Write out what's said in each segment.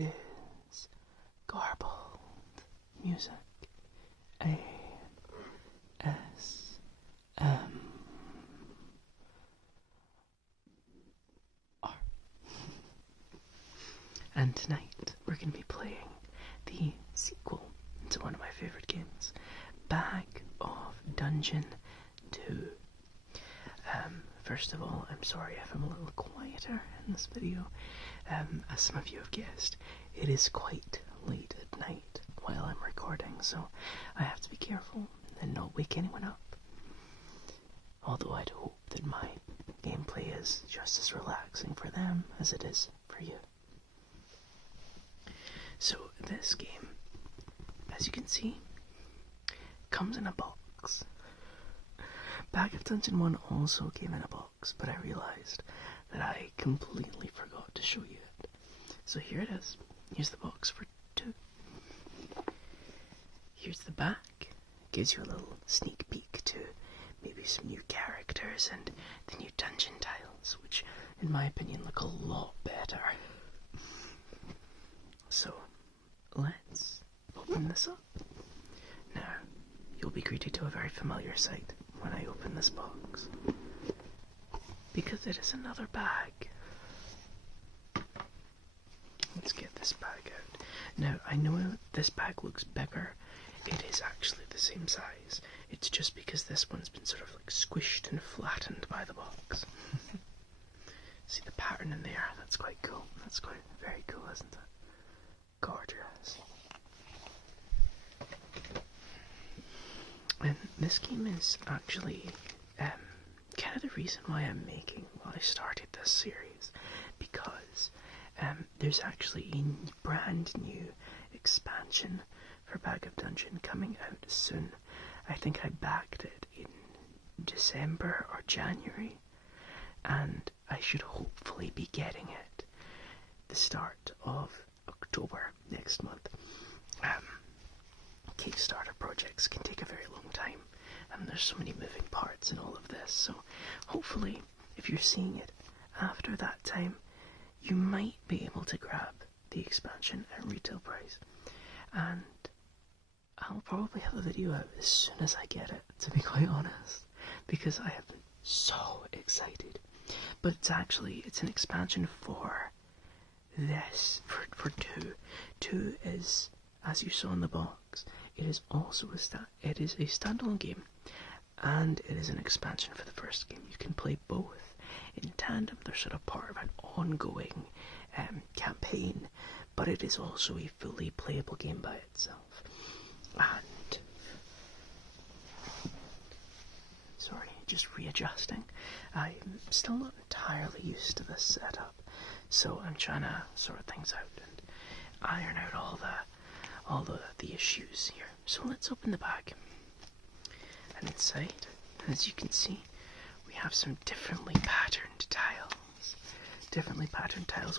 is garbled music. ASMR. And tonight we're going to be playing the sequel to one of my favourite games, Bag of Dungeon 2. First of all, I'm sorry if I'm a little quieter in this video. As some of you have guessed, it is quite late at night while I'm recording, so I have to be careful and not wake anyone up. Although I'd hope that my gameplay is just as relaxing for them as it is for you. So this game, as you can see, comes in a box. Bag of Dungeon 1 also came in a box, but I realised that I completely forgot to show you it. So here it is. Here's the box for 2. Here's the back. Gives you a little sneak peek to maybe some new characters and the new dungeon tiles, which in my opinion look a lot better. So let's open this up. Now, you'll be greeted to a very familiar sight when I open this box, because it is another bag. Let's get this bag out. Now, I know this bag looks bigger. It is actually the same size. It's just because this one's been sort of like squished and flattened by the box. See the pattern in there? That's quite cool. That's quite very cool, isn't it? Gorgeous. And this game is actually kind of the reason why I started this series, because there's actually a brand new expansion for Bag of Dungeon coming out soon. I think I backed it in December or January, and I should hopefully be getting it the start of October next month. Kickstarter projects can take a very long time, and there's so many moving parts in all of this, so hopefully if you're seeing it after that time, you might be able to grab the expansion at retail price, and I'll probably have a video out as soon as I get it, to be quite honest, because I have been so excited. But it's an expansion for this, for 2. 2 is, as you saw in the box, it is also a standalone game, and it is an expansion for the first game. You can play both in tandem. They're sort of part of an ongoing campaign, but it is also a fully playable game by itself. And sorry, just readjusting. I'm still not entirely used to this setup, so I'm trying to sort things out and iron out all the issues here. So let's open the bag. And inside, as you can see, we have some differently patterned tiles.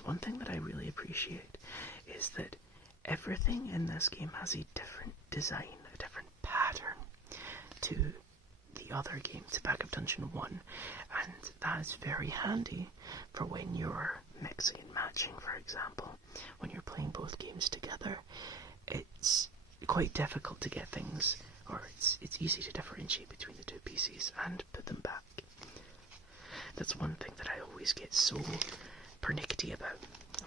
One thing that I really appreciate is that everything in this game has a different design, a different pattern to the other game, to Bag of Dungeon 1, and that is very handy for when you're mixing and matching, for example. When you're playing both games together, it's quite difficult to get things, or it's easy to differentiate between the two PCs and put them back. That's one thing that I always get so pernickety about.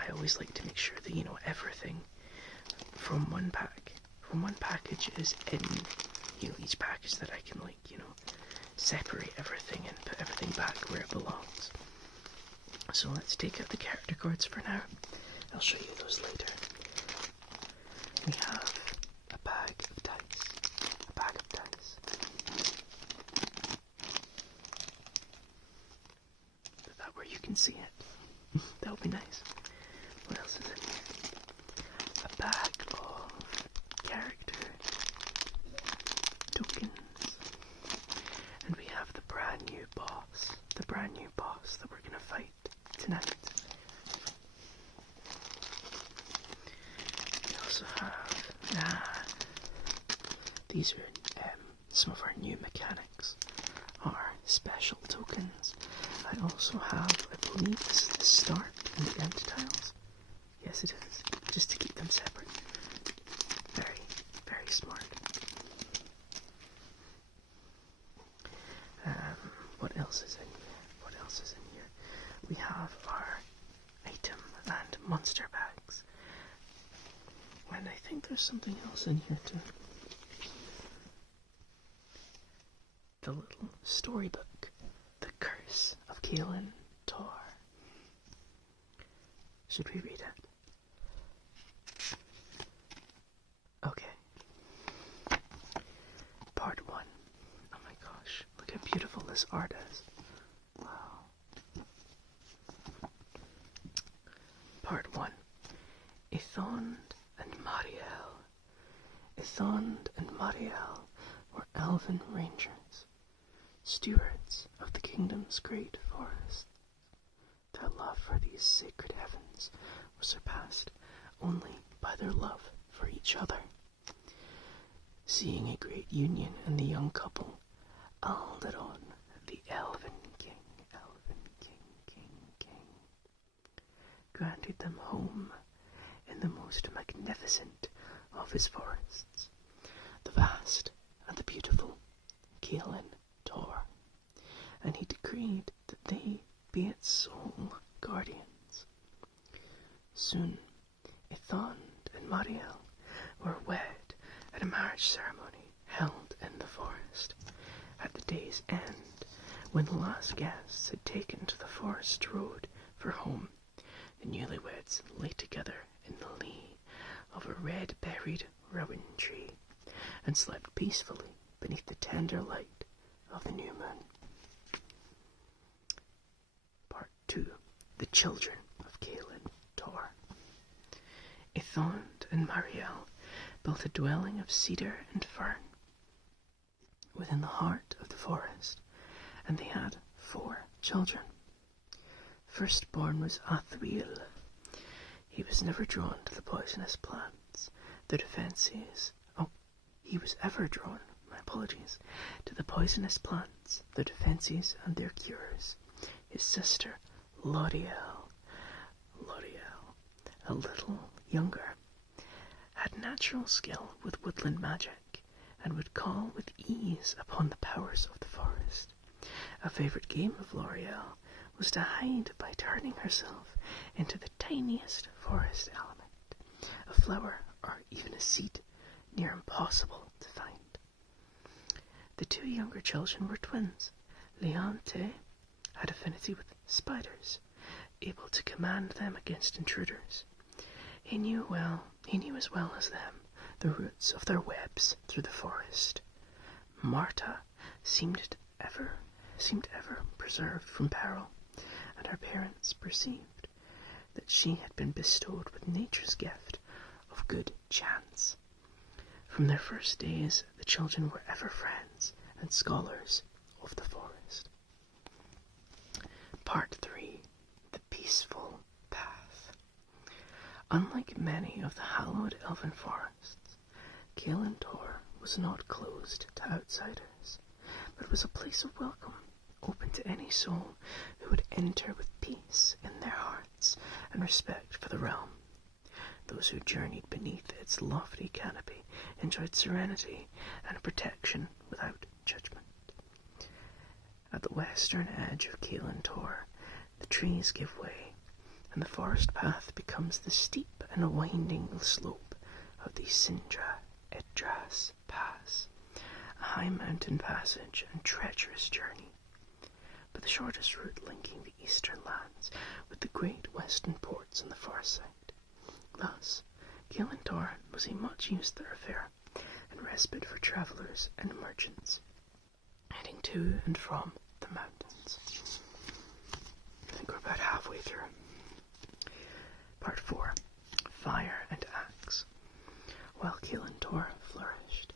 I always like to make sure that, everything from one package is in, each package, that I can, separate everything and put everything back where it belongs. So let's take out the character cards for now. I'll show you those later. We have a bag of dice. Put that where you can see it. That would be nice. What else is in here? A bag of character tokens. And we have the brand new boss that we're gonna fight tonight. We also have, these are some of our new mechanics, our special tokens. I also have, I believe this is the start and the end tiles. Yes, it is. just to keep them separate. Very, very smart. What else is in here? What else is in here? We have our item and monster bags. And I think there's something else in here too. The little storybook, The Curse of Kaelin Tor. Should we read it? Okay. Part 1. Oh my gosh, look how beautiful this art is. Wow. Part 1. Ithond and Mariel. Ithond and Mariel were elven rangers, stewards of the kingdom's great forests. Their love for these sacred heavens was surpassed only by their love for each other. Seeing a great union in the young couple, Alderon, the Elven King, granted them home in the most magnificent of his forests, the vast and the beautiful Kaelin Tor, and he decreed that they be its sole guardians. Soon, Ithond and Mariel were wed at a marriage ceremony held in the forest. At the day's end, when the last guests had taken to the forest road for home, the newlyweds lay together in the lee of a red-berried rowan tree and slept peacefully beneath the tender light of the new moon. Part 2. The Children of Kaelin Tor. Ithond and Mariel built a dwelling of cedar and fern within the heart of the forest, and they had 4 children. Firstborn was Athwiel. He was never drawn to the poisonous plants, their defences. He was ever drawn, my apologies, to the poisonous plants, their defences and their cures. His sister, L'Oreal, a little younger, had natural skill with woodland magic, and would call with ease upon the powers of the forest. A favourite game of L'Oreal was to hide by turning herself into the tiniest forest element, a flower or even a seed, near impossible to find. The 2 younger children were twins. Leonte had affinity with spiders, able to command them against intruders. He knew as well as them the roots of their webs through the forest. Marta seemed ever preserved from peril, and her parents perceived that she had been bestowed with nature's gift of good chance. From their first days, the children were ever friends and scholars of the forest. Part 3. The Peaceful Path. Unlike many of the hallowed elven forests, Kaelin Tor was not closed to outsiders, but was a place of welcome, open to any soul who would enter with peace in their hearts and respect for the realm. Those who journeyed beneath its lofty canopy enjoyed serenity and protection without judgment. At the western edge of Kaelin Tor, the trees give way, and the forest path becomes the steep and winding slope of the Sindra Edras Pass, a high mountain passage and treacherous journey, but the shortest route linking the eastern lands with the great western ports on the far side. Thus, Kaelin Tor was a much-used thoroughfare and respite for travellers and merchants heading to and from the mountains. I think we're about halfway through. Part 4. Fire and Axe. While Kaelin Tor flourished,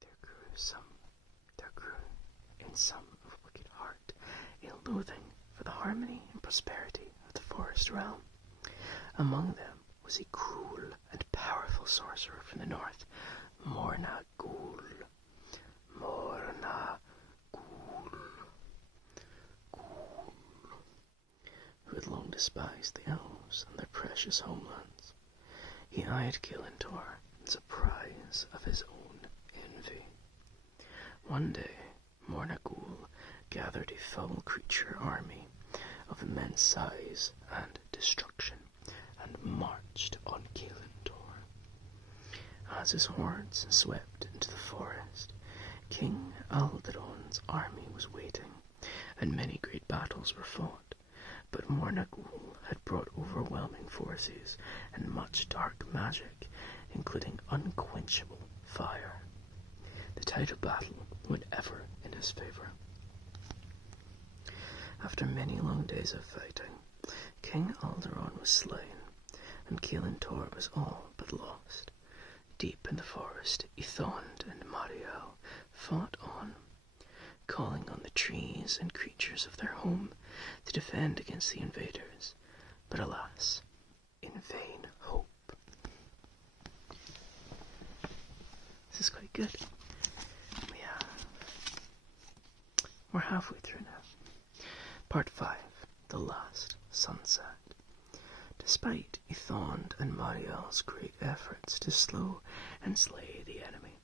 there grew in some of wicked heart a loathing for the harmony and prosperity of the forest realm. Among them was a cruel and powerful sorcerer from the north, Morna Ghoul, who had long despised the elves and their precious homelands. He eyed Kilintor as a prize of his own envy. One day, Mornagul gathered a foul creature army of immense size and destruction and marched on Kilintor. As his hordes swept into the forest, King Alderon's army was waiting, and many great battles were fought, but Mornagul had brought overwhelming forces and much dark magic, including unquenchable fire. The tide of battle went ever in his favour. After many long days of fighting, King Alderon was slain, and Kilintor was all but lost. Deep in the forest, Ithond and Mariel fought on, calling on the trees and creatures of their home to defend against the invaders, but alas, in vain hope. This is quite good. We're halfway through now. Part 5, The Last Sunset. Despite Ithond and Mariel's great efforts to slow and slay the enemy,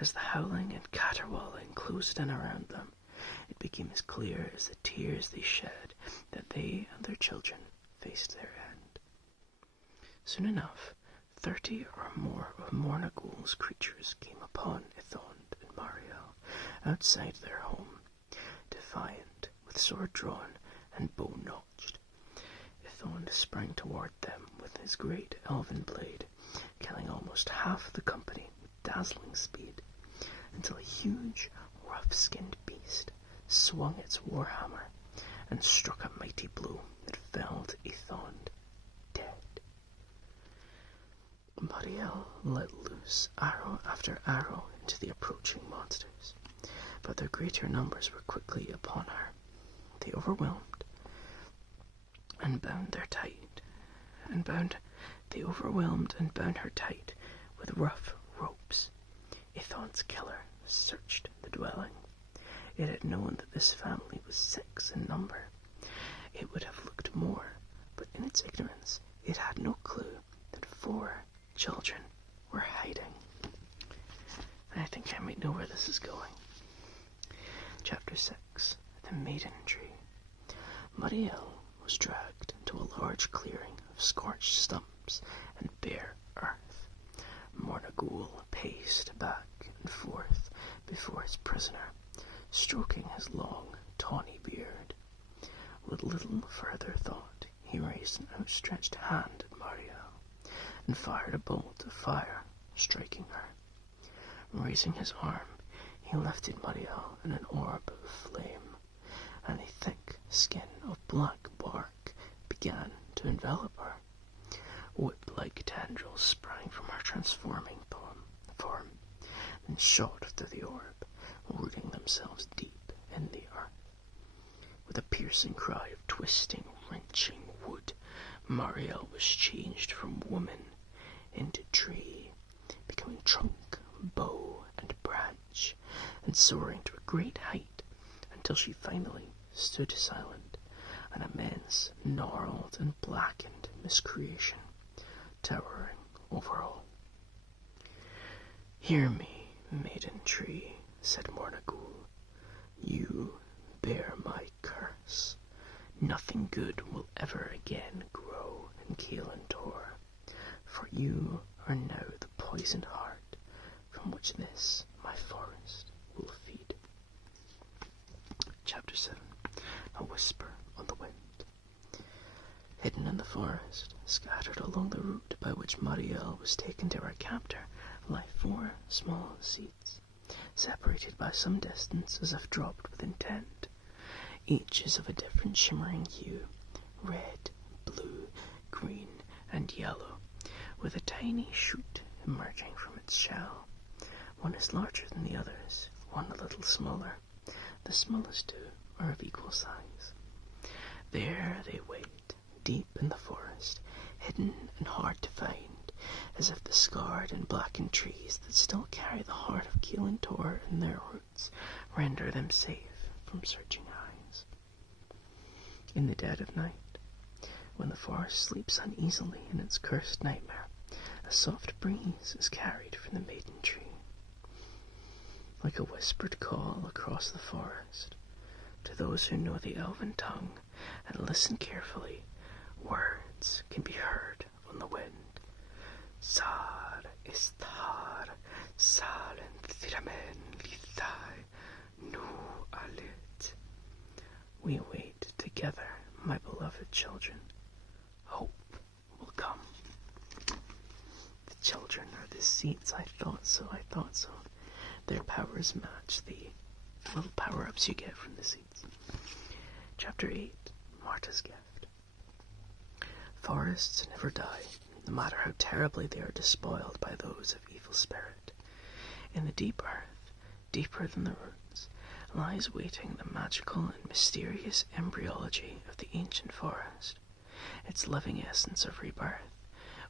as the howling and caterwauling closed in around them, it became as clear as the tears they shed that they and their children faced their end. Soon enough, 30 or more of Mornagul's creatures came upon Ithond and Mariel outside their home, defiant, with sword drawn and bow notched. Ithond sprang toward them with his great elven blade, killing almost half the company with dazzling speed, until a huge, rough-skinned beast swung its warhammer and struck a mighty blow that felled Ithond dead. Mariel let loose arrow after arrow into the approaching monsters, but their greater numbers were quickly upon her. They overwhelmed and bound her tight with rough ropes. Ithond's killer searched the dwelling. It had known that this family was 6 in number. It would have looked more, but in its ignorance it had no clue that 4 children were hiding. I think I might know where this is going. Chapter 6, The Maiden Tree. Mariel was dragged into a large clearing of scorched stumps and bare earth. Mornagul paced back and forth before his prisoner, stroking his long, tawny beard. With little further thought, he raised an outstretched hand at Mariel and fired a bolt of fire, striking her. Raising his arm, he lifted Mariel in an orb of flame, and a thick skin of black bark began to envelop her. Whip-like tendrils sprang from her transforming form, then shot through the orb, rooting themselves deep in the earth. With a piercing cry of twisting, wrenching wood, Mariel was changed from woman into tree, becoming trunk, bow, and branch, and soaring to a great height until she finally stood silent, an immense, gnarled, and blackened miscreation, towering over all. "Hear me, maiden tree," said Mornagul. "You bear my curse. Nothing good will ever again grow in Kilintor, for you are now the poisoned heart from which this, my forest, will feed." Chapter 7, A Whisper on the Wind. Hidden in the forest, scattered along the route by which Mariel was taken to her captor, lie 4 small seeds, separated by some distance as if dropped with intent. Each is of a different shimmering hue, red, blue, green, and yellow, with a tiny shoot emerging from its shell. One is larger than the others, one a little smaller. The smallest 2 are of equal size. There they wait, deep in the forest, hidden and hard to find, as if the scarred and blackened trees that still carry the heart of Kilintor in their roots render them safe from searching eyes. In the dead of night, When the forest sleeps uneasily in its cursed nightmare, a soft breeze is carried from the maiden tree. Like a whispered call across the forest, to those who know the elven tongue and listen carefully, words can be heard on the wind. Sar istar, salen thiramen lithai, nu alit. We wait together, my beloved children. Hope will come. The children are the seeds. I thought so. Their powers match the little power-ups you get from the seeds. Chapter 8, Marta's Gift. Forests never die, no matter how terribly they are despoiled by those of evil spirit. In the deep earth, deeper than the roots, lies waiting the magical and mysterious embryology of the ancient forest, its living essence of rebirth,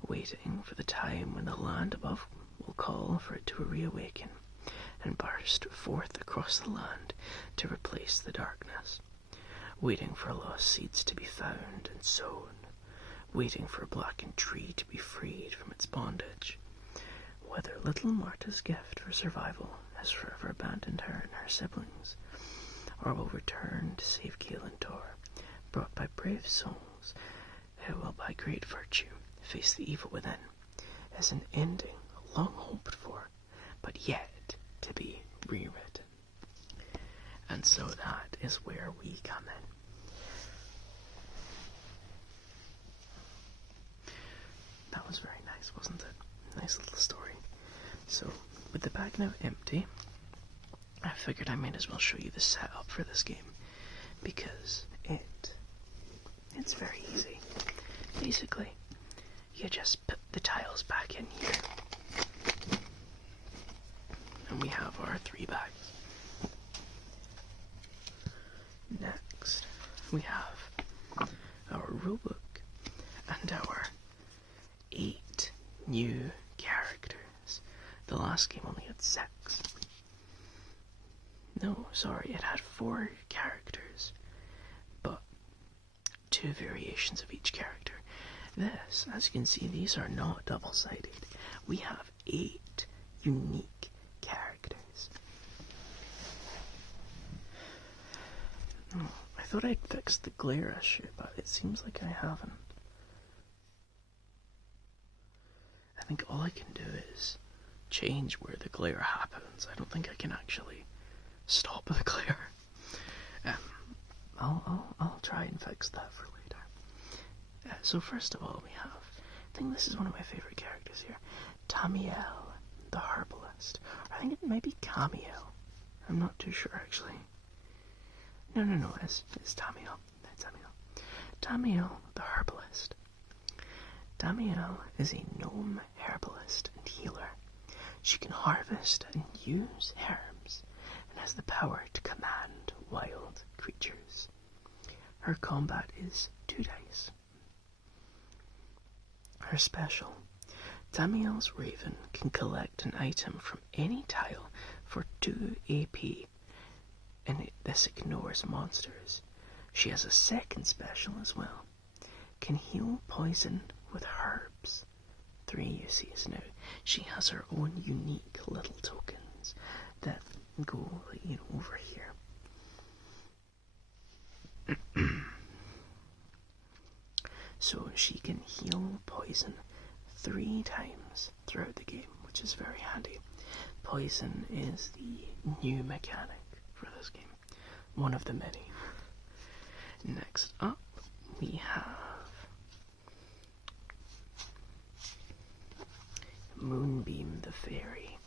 waiting for the time when the land above will call for it to reawaken and burst forth across the land to replace the darkness, waiting for lost seeds to be found and sown, waiting for a blackened tree to be freed from its bondage. Whether little Marta's gift for survival has forever abandoned her and her siblings, or will return to save Kaelintor, brought by brave souls who will by great virtue face the evil within, is an ending long hoped for, but yet to be rewritten. And so that is where we come in. That was very nice, wasn't it? Nice little story. So, with the bag now empty, I figured I might as well show you the setup for this game, because it's very easy. Basically, you just put the tiles back in here, and we have our 3 bags. Next, we have our rulebook and our 8 new characters. The last game only had 6. No, sorry, it had 4 characters, but 2 variations of each character. This, as you can see, these are not double-sided. We have 8 unique characters. I thought I'd fixed the glare issue, but it seems like I haven't. I think all I can do is change where the glare happens. I don't think I can actually stop the glare. I'll try and fix that for later. So first of all, we have, I think this is one of my favorite characters here, Tamiel, the herbalist. I think it might be Camiel. I'm not too sure actually. No, it's Tamiel. Tamiel, the herbalist. Tamiel is a gnome herbalist and healer. She can harvest and use herbs and has the power to command wild creatures. Her combat is 2 dice. Her special, Tamiel's Raven can collect an item from any tile for 2 AP, and this ignores monsters. She has a second special as well. Can heal poison with herbs. 3 uses now. She has her own unique little tokens that go, over here. So she can heal poison 3 times throughout the game, which is very handy. Poison is the new mechanic for this game. One of the many. Next up, we have Moonbeam the Fairy.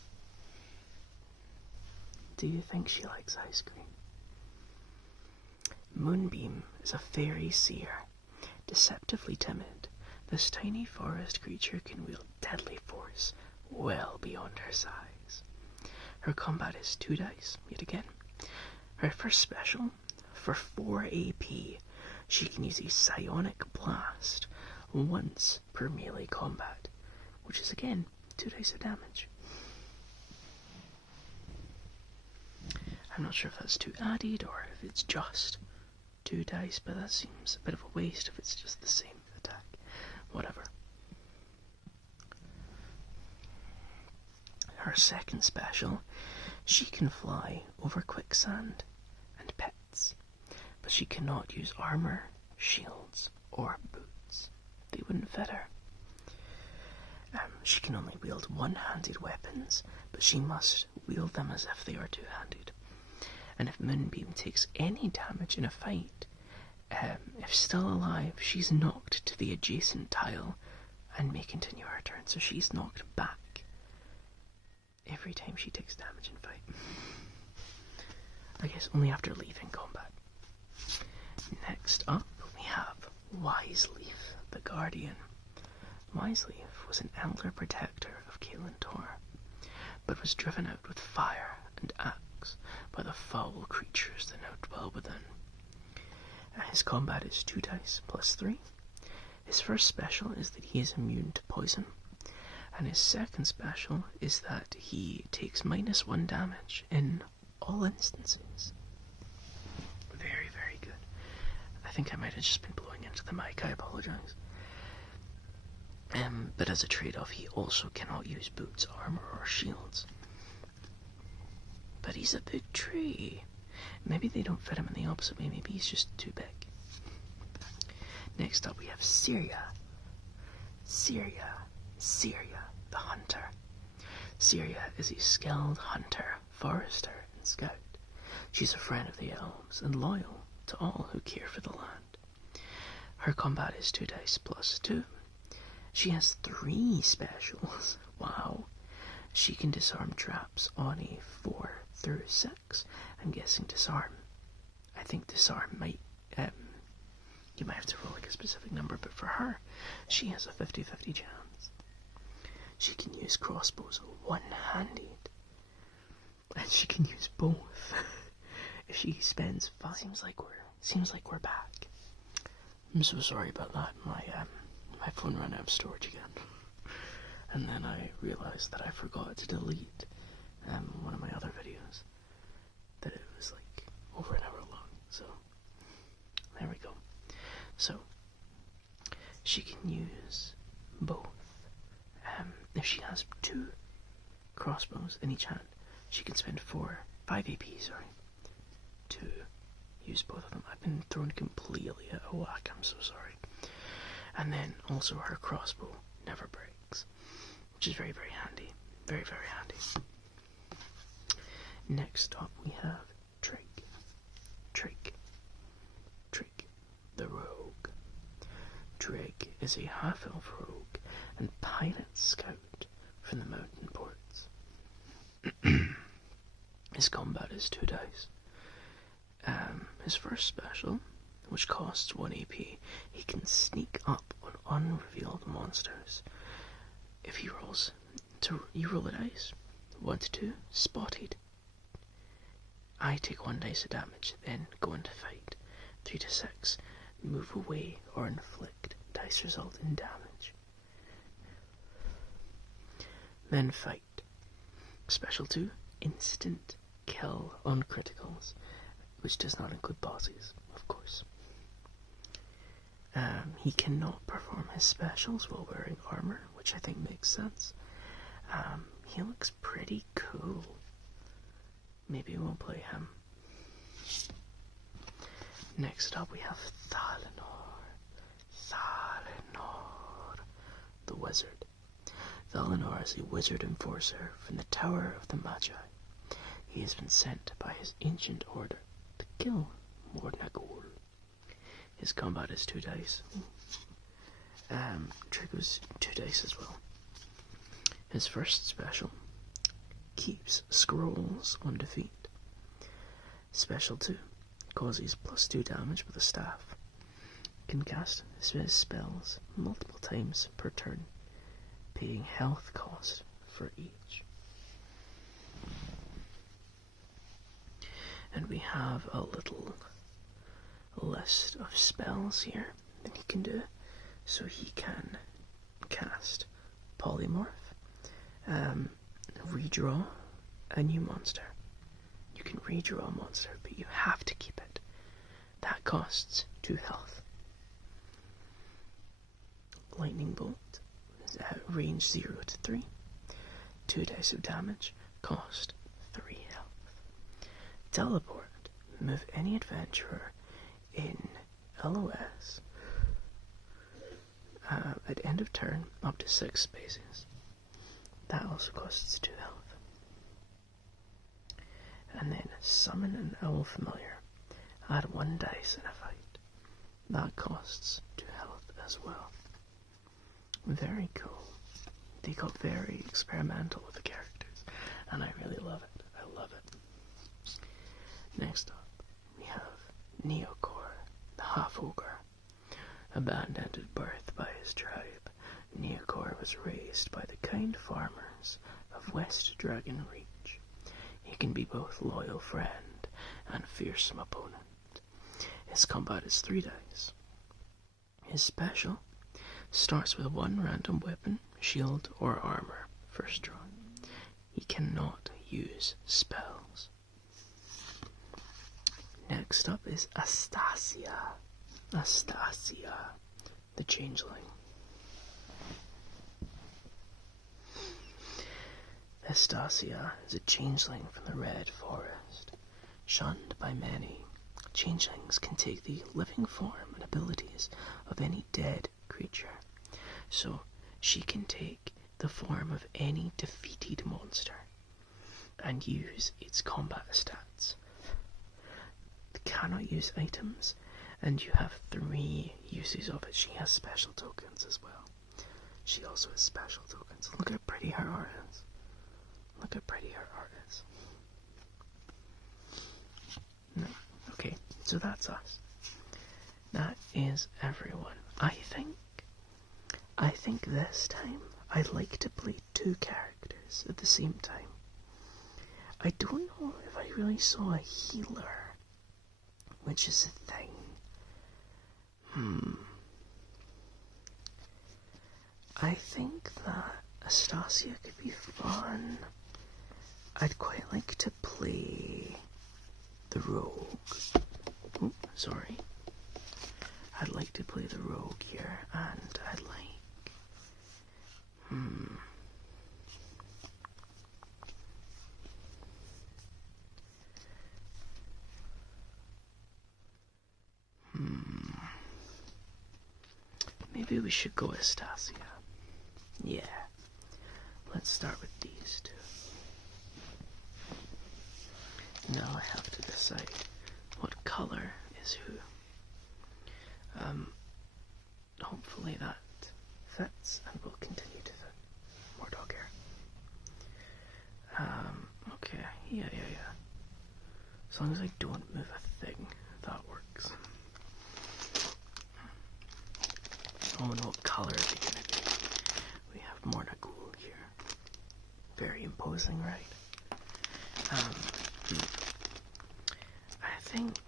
Do you think she likes ice cream? Moonbeam is a fairy seer. Deceptively timid, this tiny forest creature can wield deadly force well beyond her size. Her combat is 2 dice, yet again. Her first special, for 4 AP, she can use a psionic blast once per melee combat, which is again 2 dice of damage. I'm not sure if that's 2 added or if it's just 2 dice, but that seems a bit of a waste if it's just the same whatever. Her second special, she can fly over quicksand and pits, but she cannot use armor, shields, or boots. They wouldn't fit her. She can only wield one-handed weapons, but she must wield them as if they are two-handed. And if Moonbeam takes any damage in a fight, if still alive, she's knocked to the adjacent tile and may continue her turn. So she's knocked back every time she takes damage in fight. I guess only after leaving combat. Next up, we have Wiseleaf, the Guardian. Wiseleaf was an elder protector of Caelan Tor, but was driven out with fire and axe by the foul creatures that now dwell within. His combat is 2 dice plus 3. His first special is that he is immune to poison, and his second special is that he takes -1 damage in all instances. Very, very good. I think I might have just been blowing into the mic, I apologise. But as a trade-off, he also cannot use boots, armor, or shields. But he's a big tree. Maybe they don't fit him in the opposite way, maybe he's just too big. Next up we have Syria. Syria, the hunter. Syria is a skilled hunter, forester, and scout. She's a friend of the elves and loyal to all who care for the land. Her combat is 2 dice plus 2. She has 3 specials. Wow. She can disarm traps on a 4 through 6. I'm guessing disarm. I think disarm might, you might have to roll like a specific number, but for her, she has a 50-50 chance. She can use crossbows one-handed, and she can use both. If she spends 5, seems like we're back. I'm so sorry about that. My phone ran out of storage again, and then I realized that I forgot to delete one of my other videos. That it was like over an hour long. So there we go. So she can use both. If she has 2 crossbows in each hand, she can spend 5 AP, to use both of them. I've been thrown completely out of whack, I'm so sorry. And then also her crossbow never breaks, which is very, very handy. Very, very handy. Next up we have Trig, the rogue. Trig is a half-elf rogue and pirate scout from the mountain ports. His combat is 2 dice. His first special, which costs 1 AP, he can sneak up on unrevealed monsters. If he rolls, you roll a dice. 1 to 2, spotted. I take 1 dice of damage, then go into fight. 3 to 6, move away or inflict. Dice result in damage. Then fight. Special 2, instant kill on criticals, which does not include bosses, of course. He cannot perform his specials while wearing armor, which I think makes sense. He looks pretty cool. Maybe we'll play him. Next up we have Thalinor, the wizard. Thalinor is a wizard enforcer from the Tower of the Magi. He has been sent by his ancient order to kill Mornagol. His combat is 2 dice. Triggers 2 dice as well. His first special keeps scrolls on defeat. Special 2 causes +2 damage with a staff. Can cast his spells multiple times per turn, paying health cost for each. And we have a little list of spells here that he can do. So he can cast Polymorph, redraw a new monster. You can redraw a monster, but you have to keep it. That costs 2 health. lightning bolt, range 0 to 3, 2 dice of damage, cost 3 health. Teleport, move any adventurer in LOS at end of turn up to 6 spaces. That also costs 2 health. And then summon an owl familiar. Add 1 dice in a fight. That costs 2 health as well. Very cool. They got very experimental with the characters, and I really love it. I love it. Next up, we have Neokor, the half-ogre. Abandoned at birth by his tribe, Neokor was raised by the kind farmers of West Dragon Reach. He can be both loyal friend and fearsome opponent. His combat is 3 dice. His special starts with 1 random weapon, shield, or armor first drawn. He cannot use spells. Next up is Astasia. Astasia, the changeling. Astasia is a changeling from the Red Forest. Shunned by many, changelings can take the living form and abilities of any dead creature. So she can take the form of any defeated monster and use its combat stats. It cannot use items, and you have 3 uses of it. She has special tokens as well. She also has special tokens. Look how pretty her art is. Look how pretty her art is. No. Okay, so that's us. That is everyone. I think this time I'd like to play 2 characters at the same time. I don't know if I really saw a healer, which is a thing. I think that Astasia could be fun. I'd quite like to play the rogue. Oh, sorry. I'd like to play the rogue here, and I'd like... Maybe we should go Astasia. Yeah. Let's start with these 2. Now I have to decide what color is who. Hopefully that fits and will continue to fit. More dog hair. Okay, yeah. As long as I don't move a thing, that works. Oh, and what color is it gonna be? We have Mornagul here. Very imposing, right? I think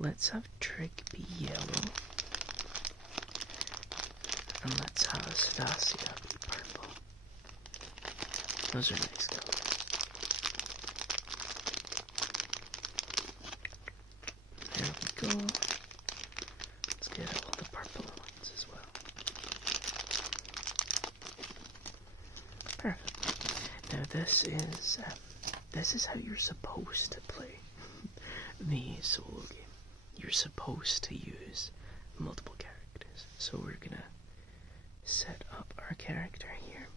let's have Trig be yellow, and let's have Astasia be purple. Those are nice colors. There we go. Let's get all the purple ones as well. Perfect. Now this is how you're supposed to play the solo game. You're supposed to use multiple characters. So we're gonna set up our character here.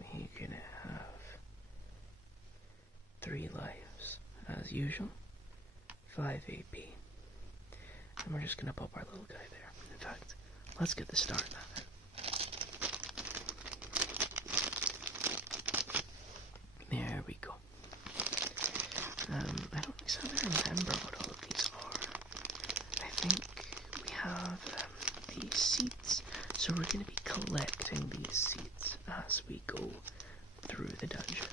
We're gonna have 3 lives as usual, 5 AP, and we're just gonna pop our little guy there. In fact, let's get the start of that. There we go. I don't exactly remember what all of these are. I think we have these seats, so we're going to be collecting these seats as we go through the dungeon,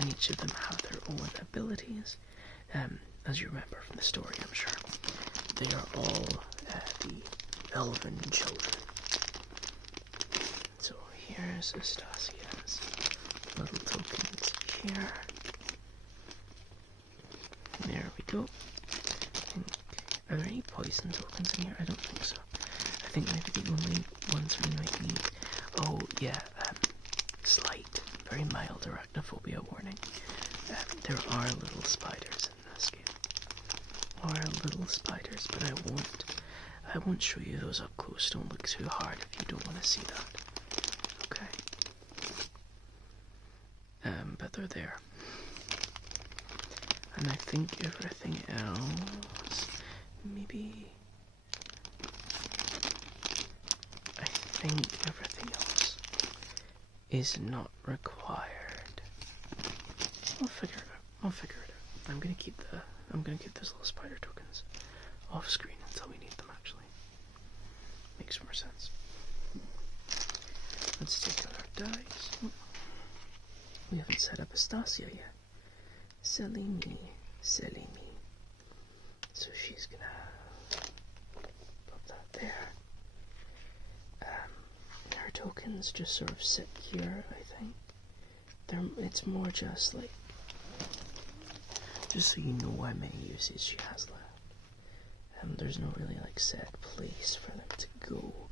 and each of them have their own abilities. As you remember from the story, I'm sure, they are all the elven children. So here's Astasia's little tokens here. There we go. I think Are there any poison tokens in here? I don't think so. I think maybe the only ones we might need... Oh, yeah, slight, very mild arachnophobia warning. There are little spiders in this game. Are little spiders, but I won't show you those up close. Don't look too hard if you don't want to see that. Okay. But they're there. And I think everything else, maybe... I think everything else is not required. I'll figure it out. I'll figure it out. I'm gonna keep those little spider tokens off screen until we need them, actually. Makes more sense. Let's take out our dice. We haven't set up Astasia yet. Silly me, silly me. So she's gonna put that there. Her tokens just sort of sit here, I think. It's more just like, just so you know how many uses she has left. There's no really like set place for them to go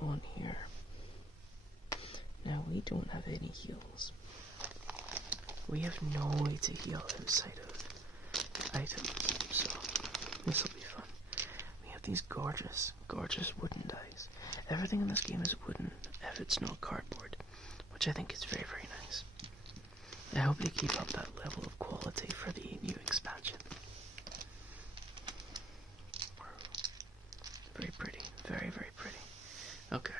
on here. Now we don't have any heals. We have no way to heal outside of items, so this will be fun. We have these gorgeous, gorgeous wooden dice. Everything in this game is wooden, if it's not cardboard, which I think is very, very nice. I hope they keep up that level of quality for the new expansion. Very pretty, very, very pretty. Okay.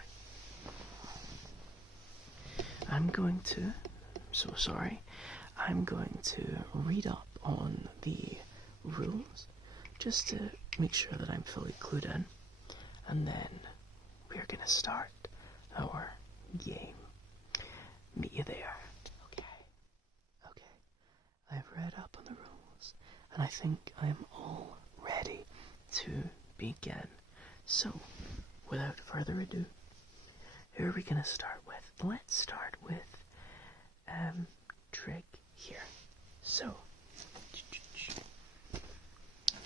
I'm going to read up on the rules just to make sure that I'm fully clued in, and then we're gonna start our game. Meet you there. Okay. I've read up on the rules, and I think I'm all ready to begin. So, without further ado, who are we gonna start with? Let's start with Trig here. So,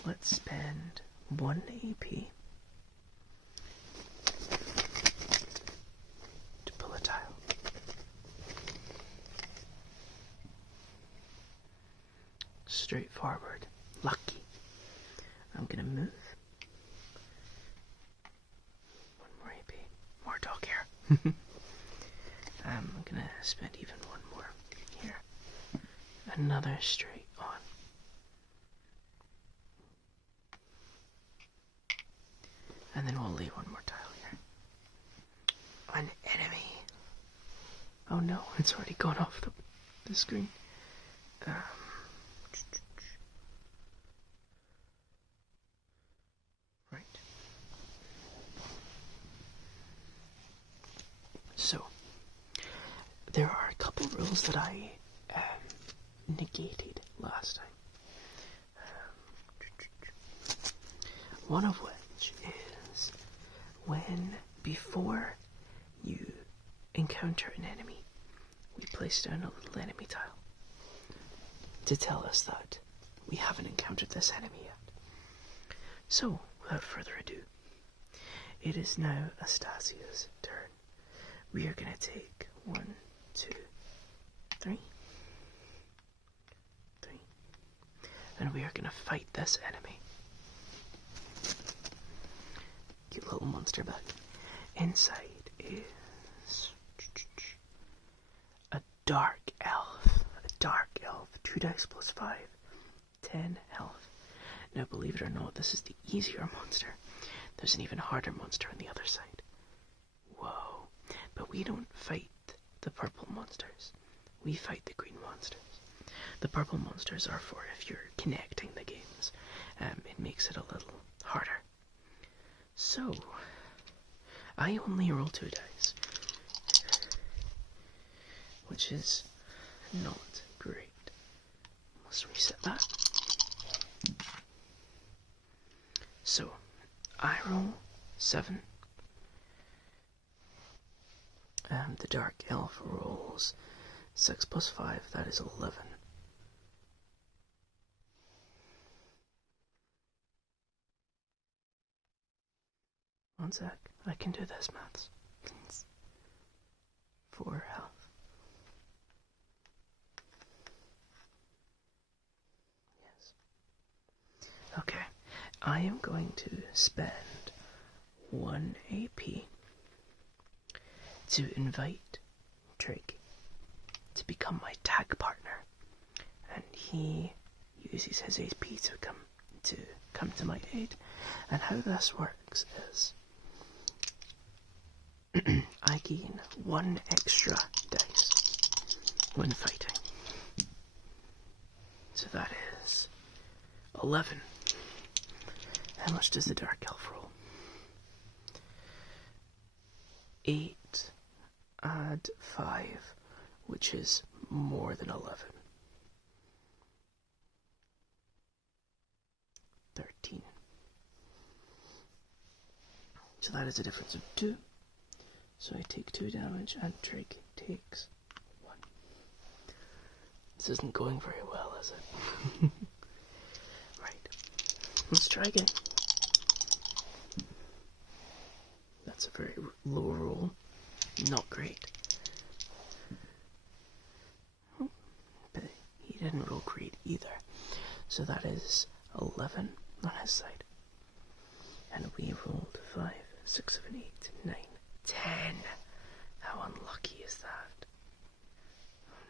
let's spend 1 AP to pull a tile. Straightforward. Lucky. I'm gonna move. 1 more AP. More dog hair. I'm gonna spend even 1 more here. Another straight on. And then we'll leave 1 more tile here. An enemy. Oh no, it's already gone off the screen. Right. So, there are a couple rules that I negated last time. One of which is before you encounter an enemy, we place down a little enemy tile to tell us that we haven't encountered this enemy yet. So, without further ado, it is now Astasia's turn. We are going to take 1, 2, 3, and we are going to fight this enemy. Cute little monster bag. Inside is a dark elf. 2 dice plus 5, 10 health. Now, believe it or not, this is the easier monster. There's an even harder monster on the other side. Whoa. But we don't fight the purple monsters. We fight the green monsters. The purple monsters are for if you're connecting the games. It makes it a little harder. So, I only roll 2 dice, which is not great. Let's reset that. So, I roll 7. The dark elf rolls 6 plus 5, that is 11. One sec. I can do this, maths. 4 health. Yes. Okay. I am going to spend 1 AP to invite Trig to become my tag partner, and he uses his AP to come to my aid. And how this works is I gain 1 extra dice when fighting. So that is 11. How much does the Dark Elf roll? 8 add 5, which is more than 11. 13. So that is a difference of 2. So I take 2 damage and Trig takes 1. This isn't going very well, is it? Right. Let's try again. That's a very low roll. Not great. But he didn't roll great either. So that is 11 on his side. And we rolled 5, 6, 7, 8, 9, 10. How unlucky is that? Oh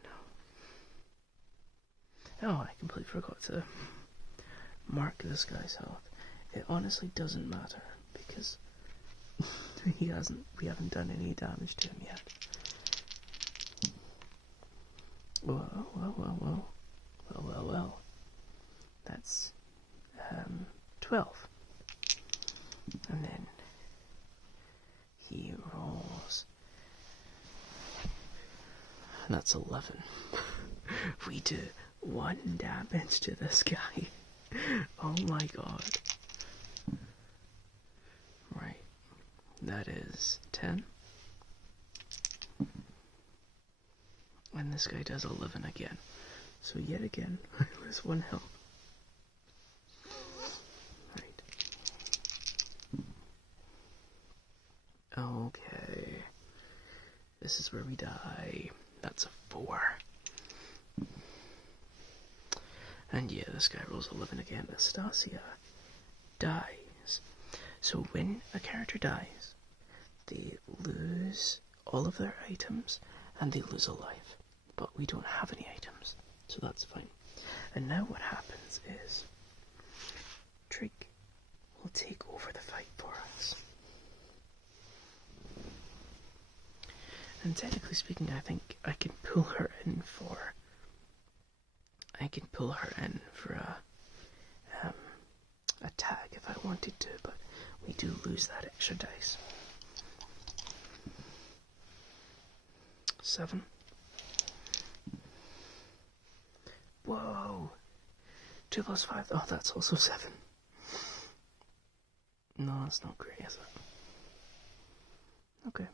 no. Oh, I completely forgot to mark this guy's health. It honestly doesn't matter because we haven't done any damage to him yet. Well. That's 12. And then he rolls. That's 11. We do 1 damage to this guy. Oh my god. Right. That is 10. And this guy does 11 again. So yet again, I lose 1 health. Right. Okay. This is where we die. That's a 4. And yeah, this guy rolls 11 again. Nastasia dies. So when a character dies, they lose all of their items and they lose a life. But we don't have any items, so that's fine. And now what happens is Trig will take over the fight for us. And technically speaking, I think I can pull her in for a tag if I wanted to, but we do lose that extra dice. 7. Whoa! 2 plus 5. Oh, that's also 7. No, that's not great, is it? Okay.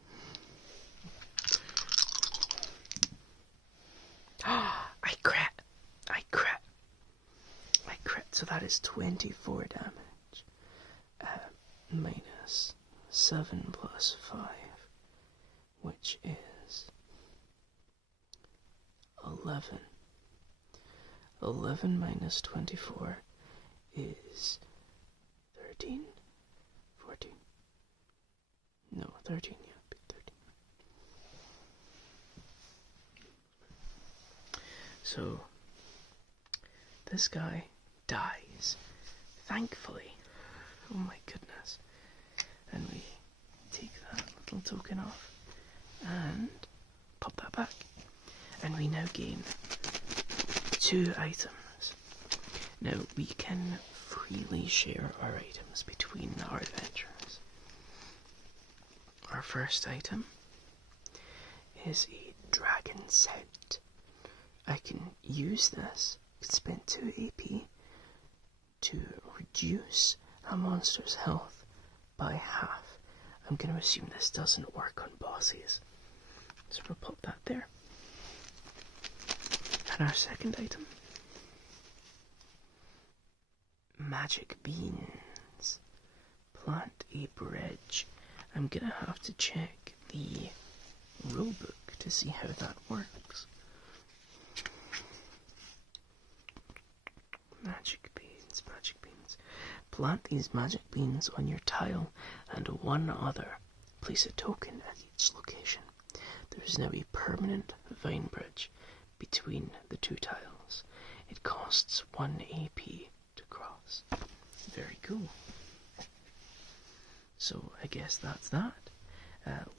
I crit. So that is 24 damage. Minus 7 plus 5, which is 11. 11 minus 24 is 13? 14? No, 13, yeah, it'd be 13. So, this guy dies, thankfully. Oh my goodness. And we take that little token off and pop that back. And we now gain 2 items. Now we can freely share our items between our adventurers. Our first item is a dragon scent. I can use this, spend 2 AP to reduce a monster's health by half. I'm going to assume this doesn't work on bosses, so we'll pop that there. And our second item, magic beans, plant a bridge. I'm gonna have to check the rulebook to see how that works. Magic beans, magic beans. Plant these magic beans on your tile and one other. Place a token at each location. There is now a permanent vine bridge between the two tiles. It costs 1 AP to cross. Very cool. So I guess that's that.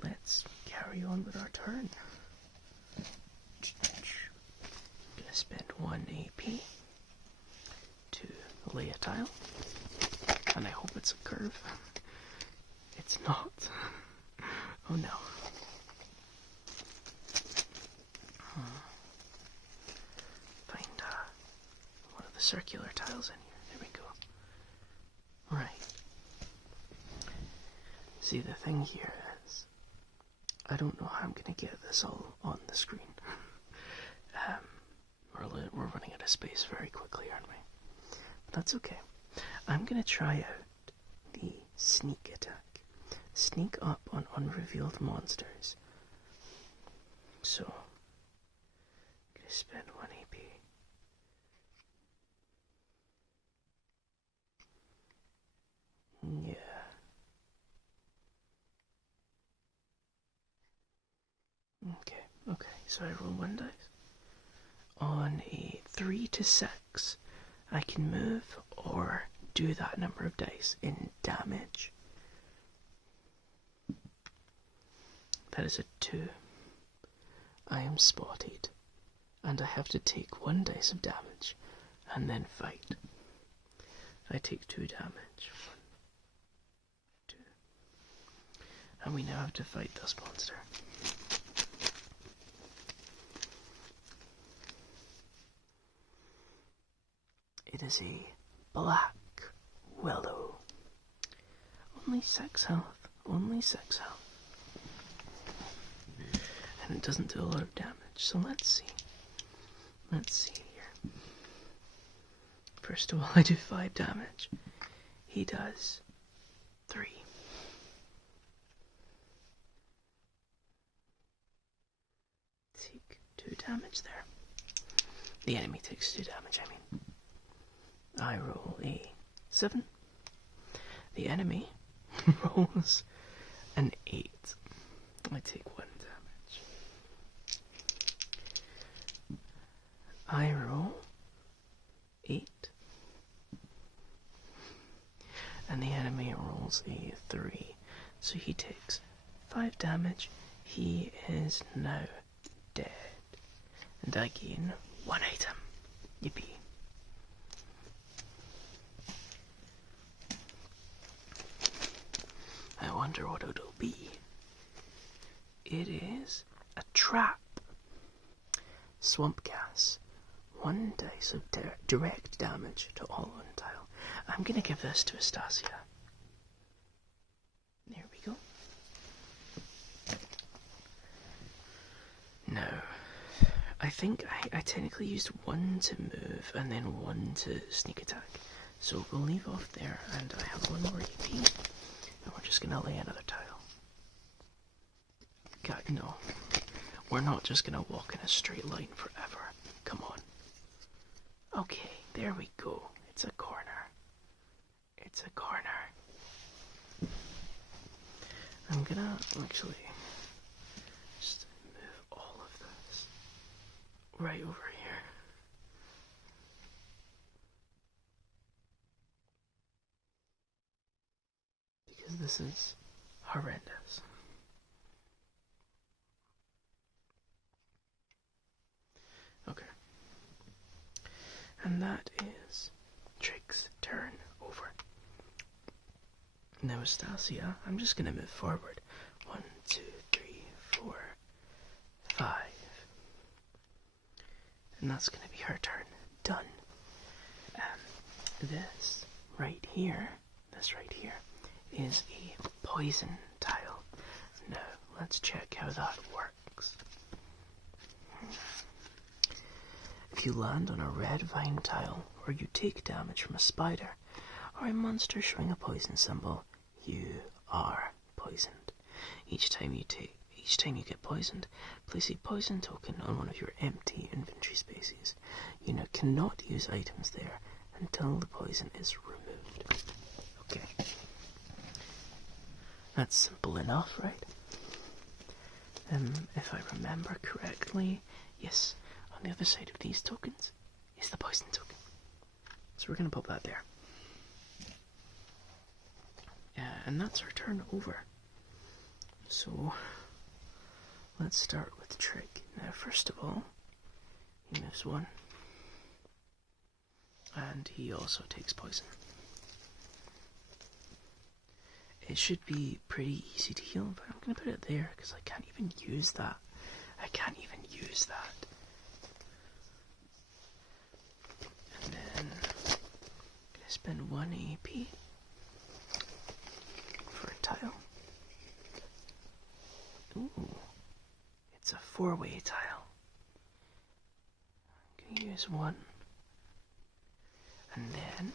Let's carry on with our turn. I'm gonna spend 1 AP to lay a tile, and I hope it's a curve. It's not. Oh no. Find one of the circular tiles in here. There we go. Right. See, the thing here is, I don't know how I'm going to get this all on the screen. We're running out of space very quickly, aren't we? But that's okay. I'm going to try out the sneak attack. Sneak up on unrevealed monsters. So, I'm going to spend 1 AP. Yeah. Okay, so I roll 1 dice. On a 3 to 6, I can move or do that number of dice in damage. That is a 2. I am spotted, and I have to take 1 dice of damage, and then fight. I take 2 damage. 1, 2. And we now have to fight this monster. It is a black willow. Only 6 health. Only 6 health. And it doesn't do a lot of damage. So let's see. Let's see here. First of all, I do 5 damage. He does 3. Take 2 damage there. The enemy takes 2 damage, I mean. I roll a 7. The enemy rolls an 8. I take 1 damage. I roll 8. And the enemy rolls a 3. So he takes 5 damage. He is now dead. And I gain 1 item. Yippee. I wonder what it'll be. It is a trap. Swamp gas. 1 dice of direct damage to all on tile. I'm gonna give this to Astasia. There we go. No. I think I technically used 1 to move and then 1 to sneak attack. So we'll leave off there, and I have 1 more AP. And we're just gonna lay another tile. God, no. We're not just gonna walk in a straight line forever. Come on. Okay, there we go. It's a corner. It's a corner. I'm gonna actually just move all of this right over here. Because this is horrendous. Okay. And that is Trig's turn over. Now, Astasia, I'm just going to move forward. 1, 2, 3, 4, 5. And that's going to be her turn. Done. This right here is a poison tile. Now, let's check how that works. If you land on a red vine tile, or you take damage from a spider, or a monster showing a poison symbol, you are poisoned. Each time you get poisoned, place a poison token on one of your empty inventory spaces. You cannot use items there until the poison is removed. Okay. That's simple enough, right? If I remember correctly, yes, on the other side of these tokens is the poison token. So we're going to pop that there. And that's our turn over. So let's start with Trig. Now, first of all, he moves one. And he also takes poison. It should be pretty easy to heal, but I'm going to put it there because I can't even use that. And then I'm going to spend 1 AP for a tile. Ooh, it's a 4-way tile. I'm going to use 1. And then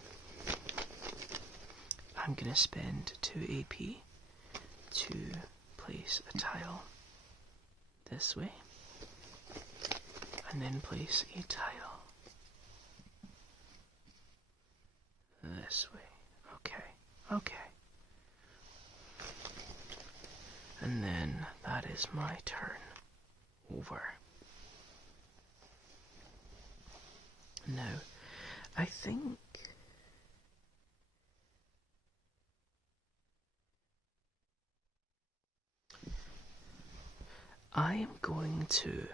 I'm going to spend 2 AP to place a tile this way, and then place a tile this way. Okay. And then that is my turn over. Now, I think I am going to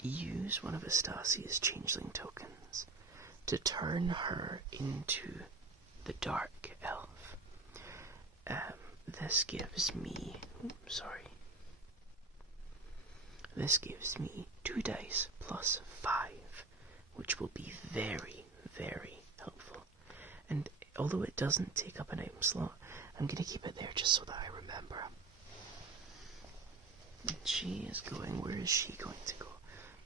use one of Astasia's changeling tokens to turn her into the Dark Elf. This gives me... This gives me 2 dice plus 5, which will be very, very helpful. And although it doesn't take up an item slot, I'm going to keep it there just so that I remember. And she is going... Where is she going to go?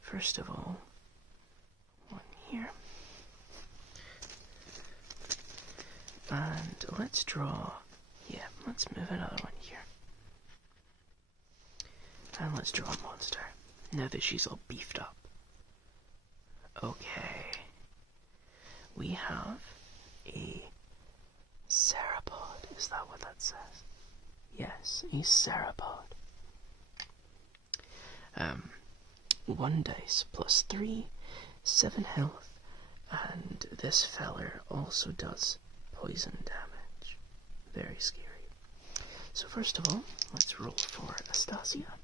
First of all, 1 here. And let's draw... Yeah, let's move another one here. And let's draw a monster, now that she's all beefed up. Okay. We have a Ceropod. Is that what that says? Yes, a Ceropod. 1 dice plus 3, 7 health, and this feller also does poison damage. Very scary. So first of all, let's roll for Astasia.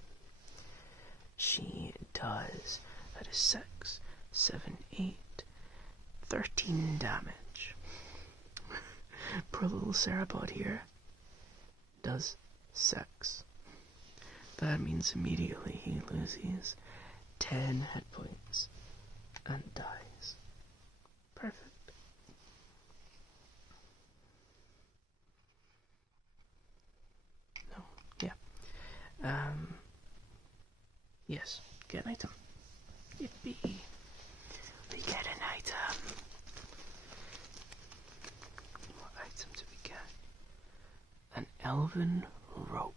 She does, that is 6, 7, 8, 13 damage. Poor little Ceropod here does 6. That means immediately he loses 10 hit points and dies. Perfect. No, yeah. Yes, get an item. Yippee. We get an item. What item do we get? An elven rope.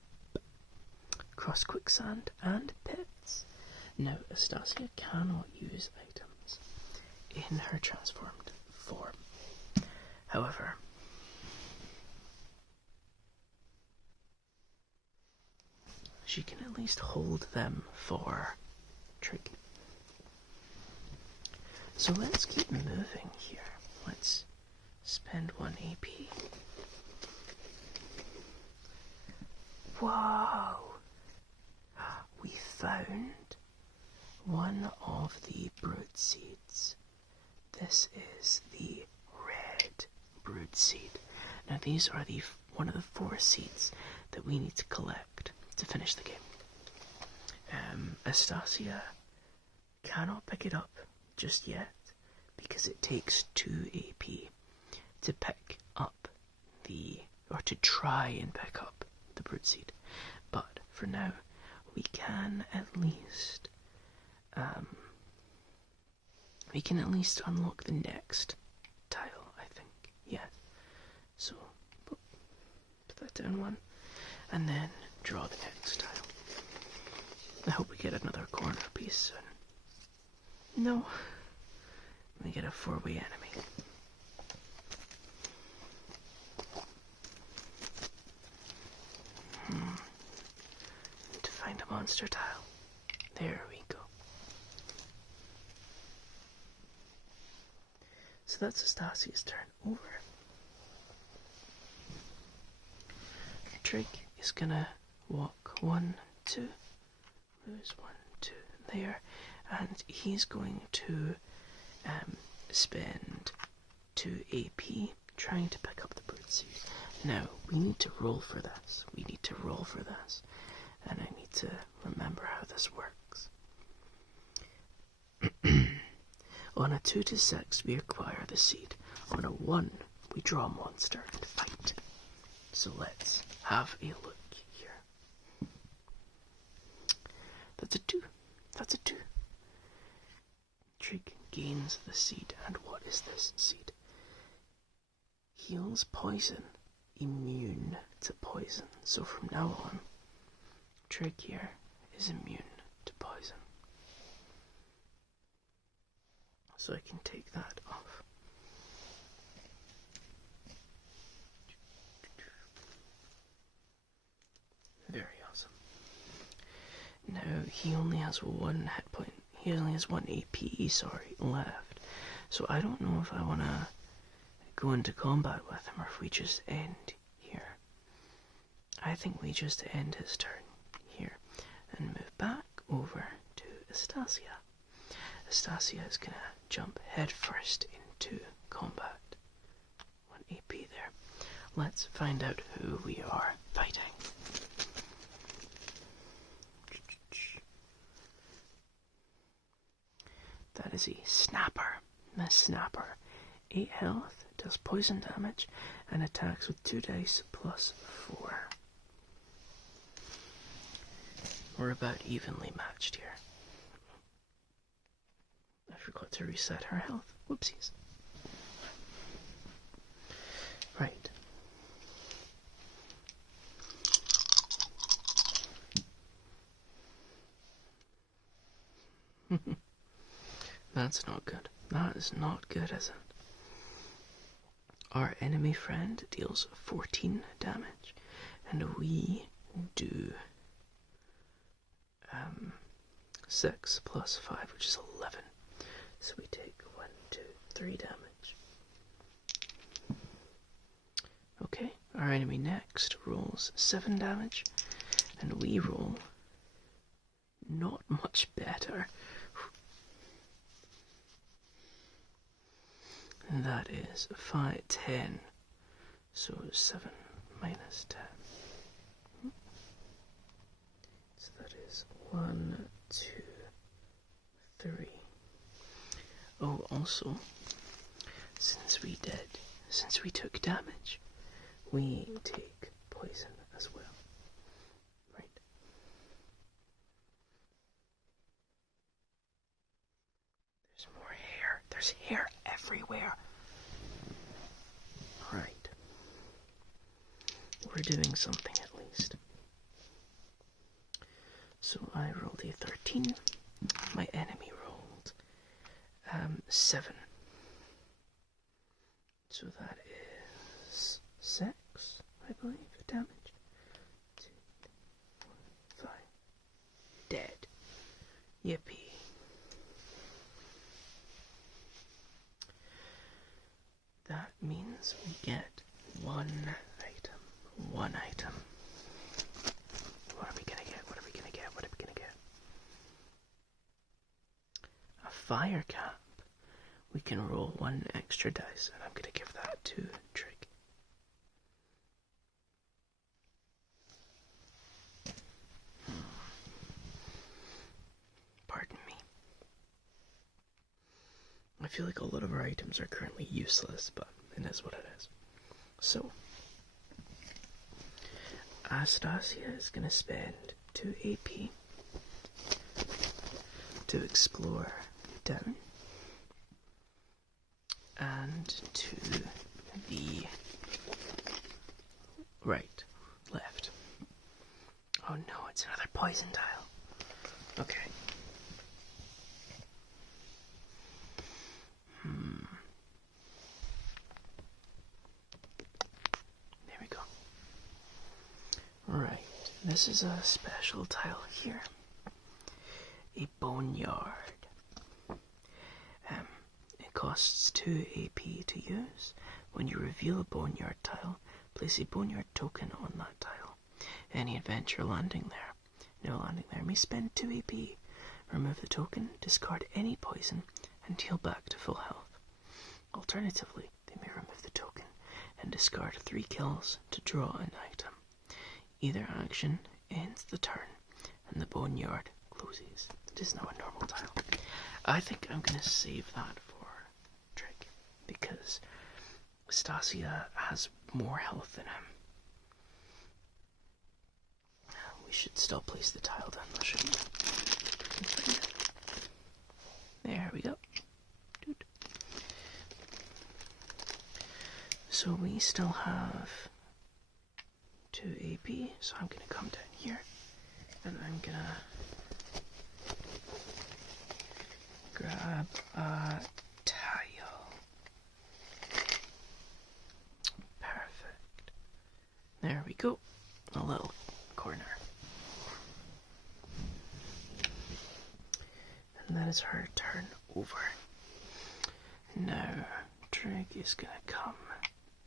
Cross quicksand and pits. Now, Astasia cannot use items in her transformed form. However, she can at least hold them for Trig. So let's keep moving here. Let's spend 1 AP. Wow! We found one of the brood seeds. This is the red brood seed. Now these are one of the 4 seeds that we need to collect to finish the game. Astasia cannot pick it up just yet because it takes 2 AP to pick up to try and pick up the brood seed. But for now, we can at least unlock the next tile, I think. Yes. So put that down one, and then draw the next tile. I hope we get another corner piece soon. No. We get a four-way enemy. Need to find a monster tile. There we go. So that's Astasia's turn. Over. Trig is gonna walk 1, 2, lose 1, 2 there, and he's going to spend 2 AP trying to pick up the birdseed. Now, we need to roll for this. We need to roll for this. And I need to remember how this works. On a 2 to 6, we acquire the seed. On a 1, we draw a monster and fight. So let's have a look here. That's a 2. That's a 2. Trig gains the seed. And what is this seed? Heals poison. Immune to poison. So from now on, Trig here is immune to poison. So I can take that off. Very awesome. Now he only has 1 hit point. He only has 1 AP, left. So I don't know if I want to go into combat with him or if we just end here. I think we just end his turn here and move back over to Astasia. Astasia is going to jump headfirst into combat. 1 AP there. Let's find out who we are fighting. That is a snapper. A snapper. 8 health, does poison damage, and attacks with 2 dice plus 4. We're about evenly matched here. I forgot to reset her health. Whoopsies. Right. That's not good. That is not good, is it? Our enemy friend deals 14 damage, and we do 6 plus 5, which is 11. So we take 1, 2, 3 damage. Okay, our enemy next rolls 7 damage, and we roll not much better. And that is 5, 10. So 7 minus 10. So that is 1, 2, 3. Oh, also, since we took damage, we take poison as well. Right. There's more hair. There's hair everywhere. Right. We're doing something at least. So I rolled a 13. My enemy rolled 7. So that is 6, I believe, damage. 2, 4, 5. Dead. Yippee. That means we get 1 item. 1 item. What are we gonna get? What are we gonna get? What are we gonna get? A fire cap. We can roll 1 extra dice, and I'm gonna give that to Trig. Pardon me. I feel like a lot of our items are currently useless, but it is what it is. So, Astasia is going to spend 2 AP to explore down and to the right. poison tile. Okay. There we go. Right, this is a special tile here. A boneyard. It costs 2 AP to use. When you reveal a boneyard tile, place a boneyard token on that tile. Any adventure landing there, no landing there, may spend 2 AP. Remove the token, discard any poison, and heal back to full health. Alternatively, they may remove the token and discard 3 kills to draw an item. Either action ends the turn, and the boneyard closes. It is now a normal tile. I think I'm going to save that for Drake, because Stasia has more health than him. We should still place the tile down, shouldn't we? There we go. So we still have 2 AP, so I'm going to come down here, and I'm going to grab a tile. Perfect. There we go. A little corner. And that is her turn over. Now, Drake is going to come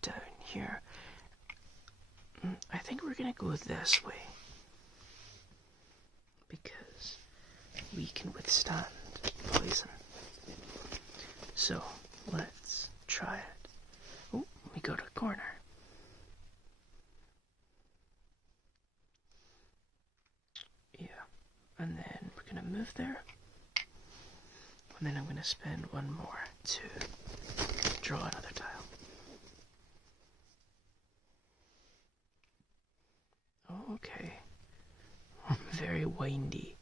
down here. I think we're going to go this way, because we can withstand poison. So, let's try it. Oh, we go to a corner. Yeah, and then we're going to move there. And then I'm going to spend 1 more to draw another tile. Oh, okay. Very windy.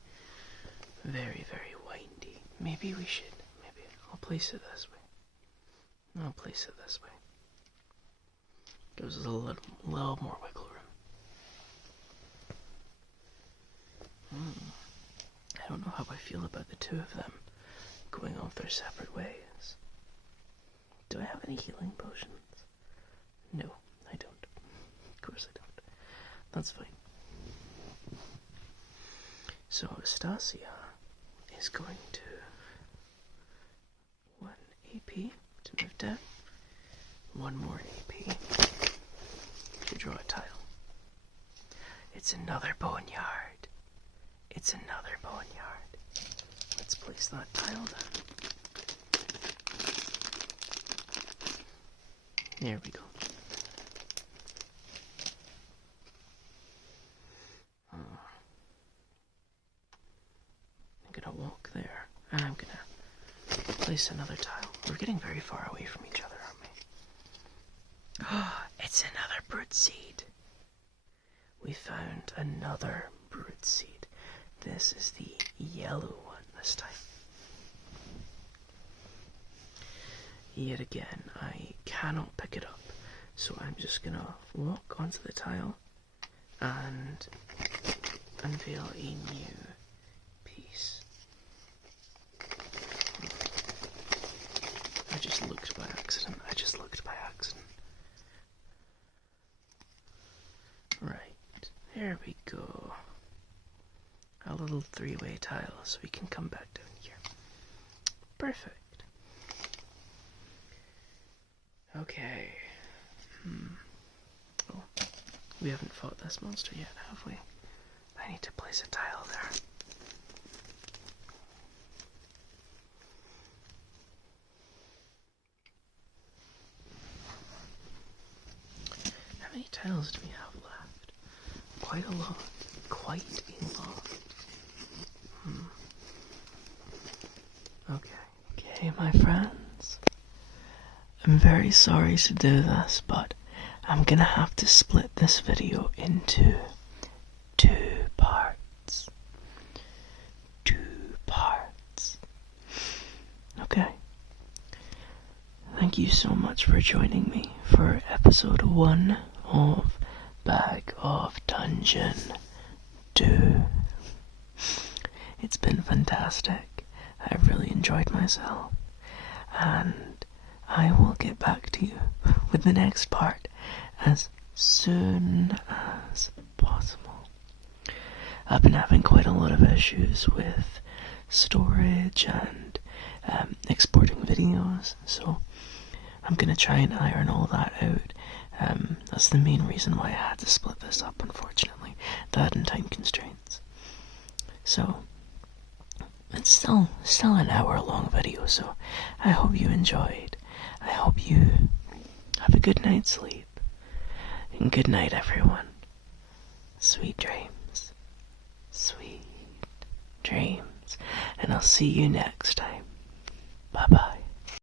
Very, very windy. Maybe we should. Maybe I'll place it this way. I'll place it this way. Gives us a little more wiggle room. I don't know how I feel about the 2 of them going off their separate ways. Do I have any healing potions? No, I don't. Of course I don't. That's fine. So Stasia is going to 1 AP to move down, 1 more AP to draw a tile. It's another boneyard. It's another boneyard. Let's place that tile down. There we go. I'm gonna walk there, and I'm gonna place another tile. We're getting very far away from each other, aren't we? Oh, it's another brood seed. We found another brood seed. This is the yellow one this time. Yet again, I cannot pick it up, so I'm just gonna walk onto the tile and unveil a new piece. I just looked by accident. Right, there we go. A little 3-way tile, so we can come back down here. Perfect. Okay. Oh, we haven't fought this monster yet, have we? I need to place a tile there. How many tiles do we have left? Quite a lot. Quite a lot. Okay, my friends. I'm very sorry to do this, but I'm gonna have to split this video into 2 parts. 2 parts. Okay. Thank you so much for joining me for episode 1 of Bag of Dungeon 2. It's been fantastic. I've really enjoyed myself. And I will get back to you with the next part as soon as possible. I've been having quite a lot of issues with storage and exporting videos, so I'm gonna try and iron all that out. That's the main reason why I had to split this up, unfortunately. That and time constraints. So, it's still an hour-long video, so I hope you enjoyed. I hope you have a good night's sleep. And good night, everyone. Sweet dreams. Sweet dreams. And I'll see you next time. Bye-bye.